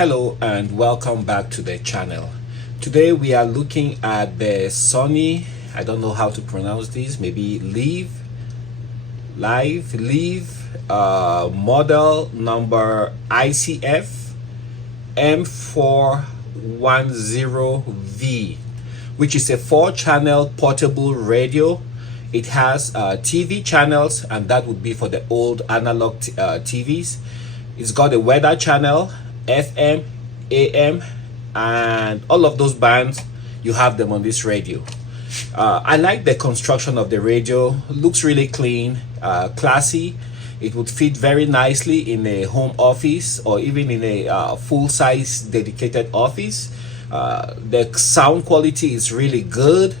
Hello and welcome back to the channel. Today we are looking at the Sony, I don't know how to pronounce this, maybe LIV model number ICF-M410V, which is a 4-channel portable radio. It has TV channels, and that would be for the old analog TVs. It's got a weather channel, FM, AM, and all of those bands, you have them on this radio. I like the construction of the radio. Looks really clean, classy. It would fit very nicely in a home office or even in a full-size dedicated office. The sound quality is really good.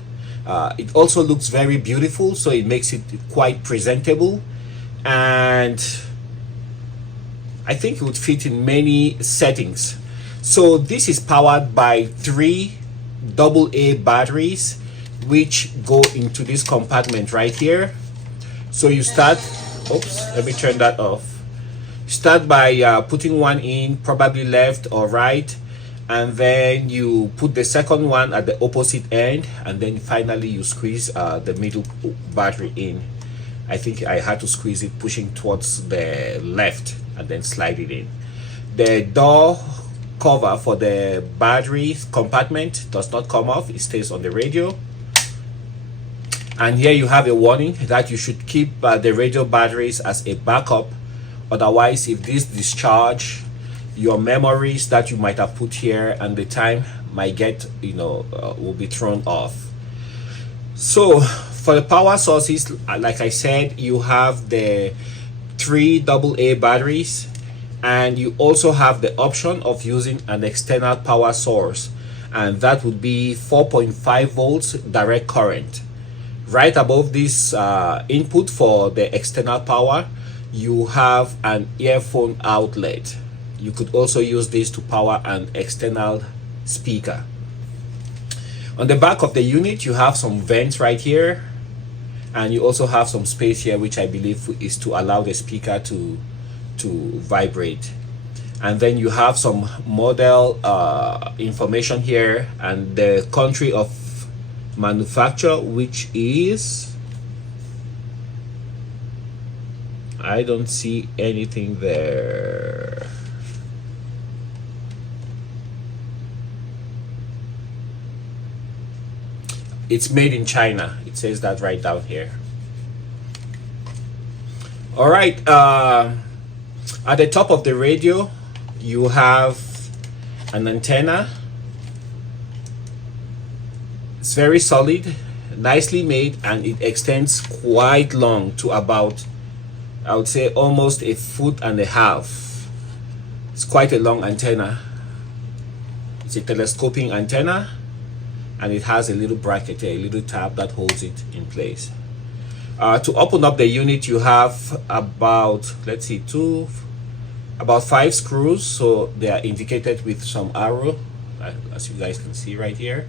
It also looks very beautiful, so it makes it quite presentable, and I think it would fit in many settings. So this is powered by 3 AA batteries, which go into this compartment right here. So you start, oops, let me turn that off. Start by putting one in, probably left or right, and then you put the second one at the opposite end, and then finally you squeeze the middle battery in. I think I had to squeeze it pushing towards the left and then slide it in. The door cover for the battery compartment does not come off, it stays on the radio. And here you have a warning that you should keep the radio batteries as a backup. Otherwise, if this discharge, your memories that you might have put here and the time might get, will be thrown off. So for the power sources, like I said, you have the 3 AA batteries, and you also have the option of using an external power source, and that would be 4.5 volts direct current. Right above this input for the external power, you have an earphone outlet. You could also use this to power an external speaker. On the back of the unit, you have some vents right here, and you also have some space here, which I believe is to allow the speaker to vibrate. And then you have some model information here and the country of manufacture, which is, I don't see anything there. It's made in China. It says that right down here. All right. At the top of the radio, you have an antenna. It's very solid, nicely made, and it extends quite long to about, I would say, almost 1.5 feet. It's quite a long antenna. It's a telescoping antenna, and it has a little bracket, a little tab that holds it in place. To open up the unit, you have about, let's see, about 5 screws. So they are indicated with some arrow, as you guys can see right here.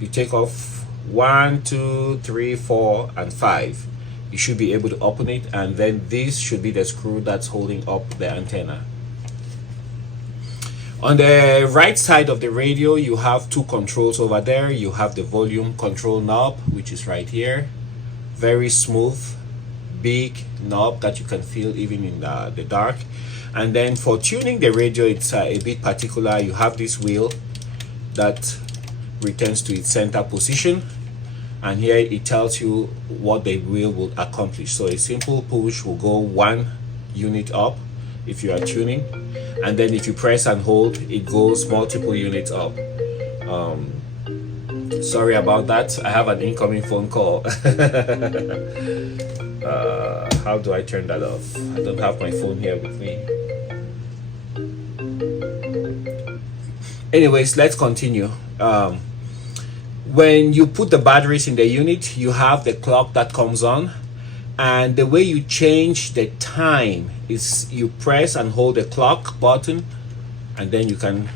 You take off 1, 2, 3, 4, and 5. You should be able to open it, and then this should be the screw that's holding up the antenna. On the right side of the radio, you have 2 controls over there. You have the volume control knob, which is right here. Very smooth, big knob that you can feel even in the dark. And then for tuning the radio, it's a bit particular. You have this wheel that returns to its center position, and here it tells you what the wheel will accomplish. So a simple push will go 1 unit up if you are tuning, and then if you press and hold, it goes multiple units up. Sorry about that, I have an incoming phone call. How do I turn that off? I don't have my phone here with me. Anyways, let's continue. When you put the batteries in the unit, you have the clock that comes on, and the way you change the time is you press and hold the clock button, and then you can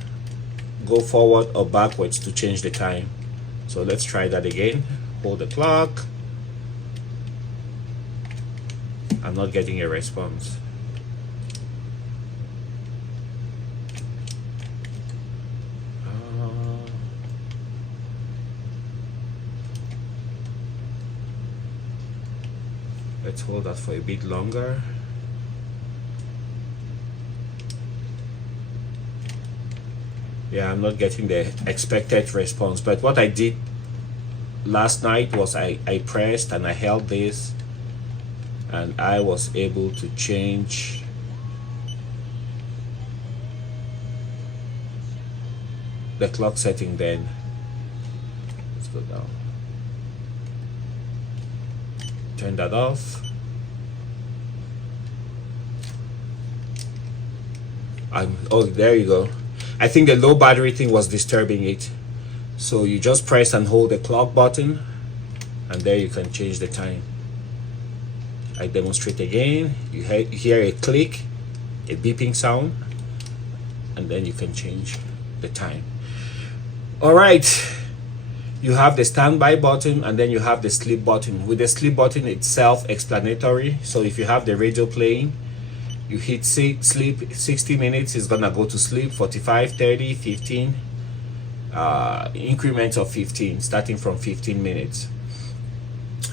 go forward or backwards to change the time. So let's try that again. Hold the clock. I'm not getting a response. Let's hold that for a bit longer. Yeah, I'm not getting the expected response, but what I did last night was I pressed and I held this, and I was able to change the clock setting. Then let's go down, turn that off. Oh, there you go. I think the low battery thing was disturbing it, so you just press and hold the clock button, and there you can change the time. I demonstrate again. You hear a click, a beeping sound, and then you can change the time. All right, you have the standby button, and then you have the sleep button. With the sleep button, it's self-explanatory. So if you have the radio playing, you hit sleep 60 minutes, it's gonna go to sleep. 45, 30, 15, increments of 15, starting from 15 minutes.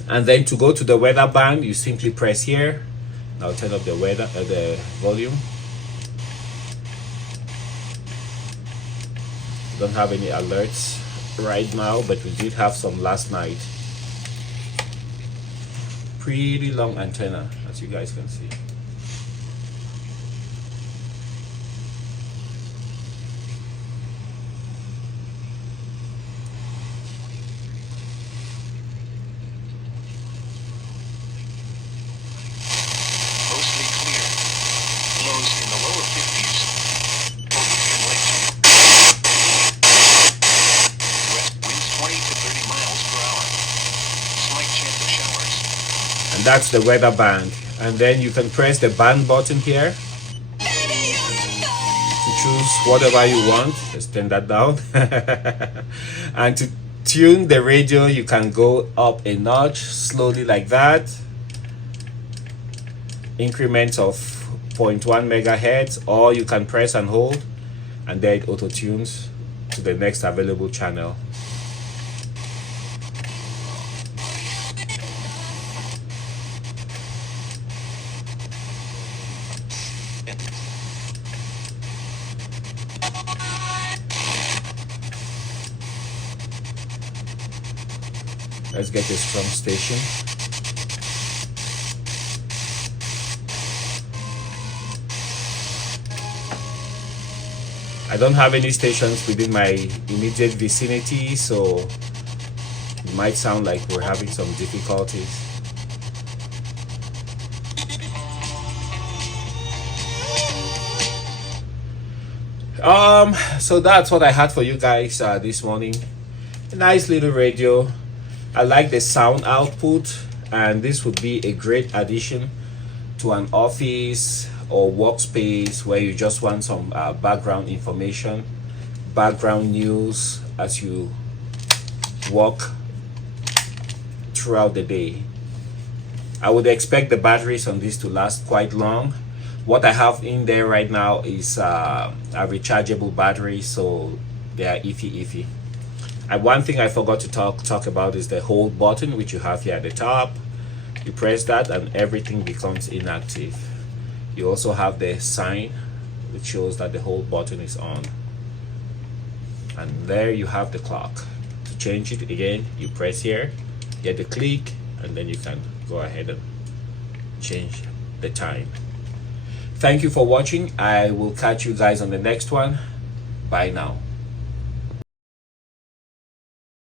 And then to go to the weather band, you simply press here. Now turn up the weather, the volume. Don't have any alerts right now, but we did have some last night. Pretty long antenna, as you guys can see. That's the weather band, and then you can press the band button here to choose whatever you want. Let's turn that down. And to tune the radio, you can go up a notch slowly like that, increments of 0.1 megahertz, or you can press and hold, and then it auto tunes to the next available channel. Let's get a strong station. I don't have any stations within my immediate vicinity, so it might sound like we're having some difficulties. So that's what I had for you guys this morning. A nice little radio. I like the sound output, and this would be a great addition to an office or workspace where you just want some background information, background news as you walk throughout the day. I would expect the batteries on this to last quite long. What I have in there right now is a rechargeable battery, so they are iffy. One thing I forgot to talk about is the hold button, which you have here at the top. You press that and everything becomes inactive. You also have the sign which shows that the hold button is on, and there you have the clock. To change it again, you press here, get the click, and then you can go ahead and change the time. Thank you for watching. I will catch you guys on the next one. Bye now.